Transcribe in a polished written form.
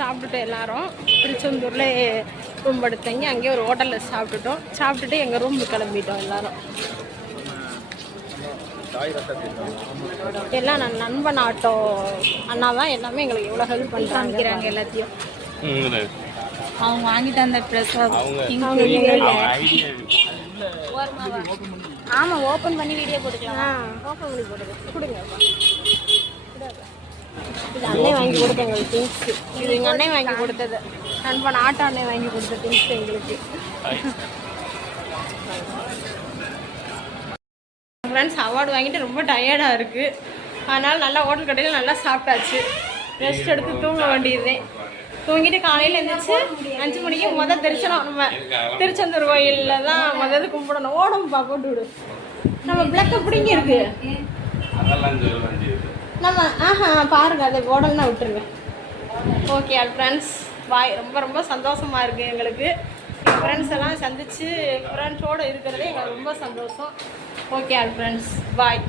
சாப்பிட்டுட்டோம் எல்லாரும். திருச்செந்தூரில் ரூம் எடுத்தங்க, அங்கேயே ஒரு ஹோட்டலில் சாப்பிட்டுட்டு எங்கள் ரூமுக்கு கிளம்பிட்டோம் எல்லாரும். எல்லாம் நான் நண்பன் ஆட்டோ அண்ணா தான் எல்லாமே எங்களுக்கு எவ்வளோ ஹெல்ப் பண்ணுறாங்க எல்லாத்தையும். அவங்க வாங்கிட்டு வந்த ப்ரெஸ் ஆமாம், ஓப்பன் பண்ணி வீடியோ போட்டுக்கலாம். ஓப்பன் பண்ணி போட்டுக்கலாம், கொடுங்க. இது அண்ணன் வாங்கி கொடுத்த எங்களுக்கு திங்ஸ். இது எங்கள் அண்ணன் வாங்கி கொடுத்தது, நண்பன் ஆட்டோ அண்ணன் வாங்கி கொடுத்த திங்ஸ் எங்களுக்கு. ஃப்ரெண்ட்ஸ், அவார்டு வாங்கிட்டு ரொம்ப டயர்டாக இருக்குது. அதனால் நல்லா ஹோட்டல் கடையில் நல்லா சாப்பிட்டாச்சு. ரெஸ்ட் எடுத்து தூங்க வேண்டியது. தூங்கிட்டு காலையில் எழுந்திரிச்சு 5 மணிக்கு தரிசனம். நம்ம திருச்செந்தூர் கோயிலில் தான் முதல்ல கும்பிடணும். ஓடம்பா போட்டு விடு. நம்ம பிளக் பிடிங்க இருக்கு நம்ம. பாருங்க, அதை ஓடல்னா விட்டுருங்க. ஓகே ஃப்ரெண்ட்ஸ், பாய். ரொம்ப ரொம்ப சந்தோஷமாக இருக்குது எங்களுக்கு. ஃப்ரெண்ட்ஸ் எல்லாம் சந்தித்து ஃப்ரெண்ட்ஸோடு இருக்கிறதே எங்களுக்கு ரொம்ப சந்தோஷம். ஓகே ஃப்ரெண்ட்ஸ், பாய்.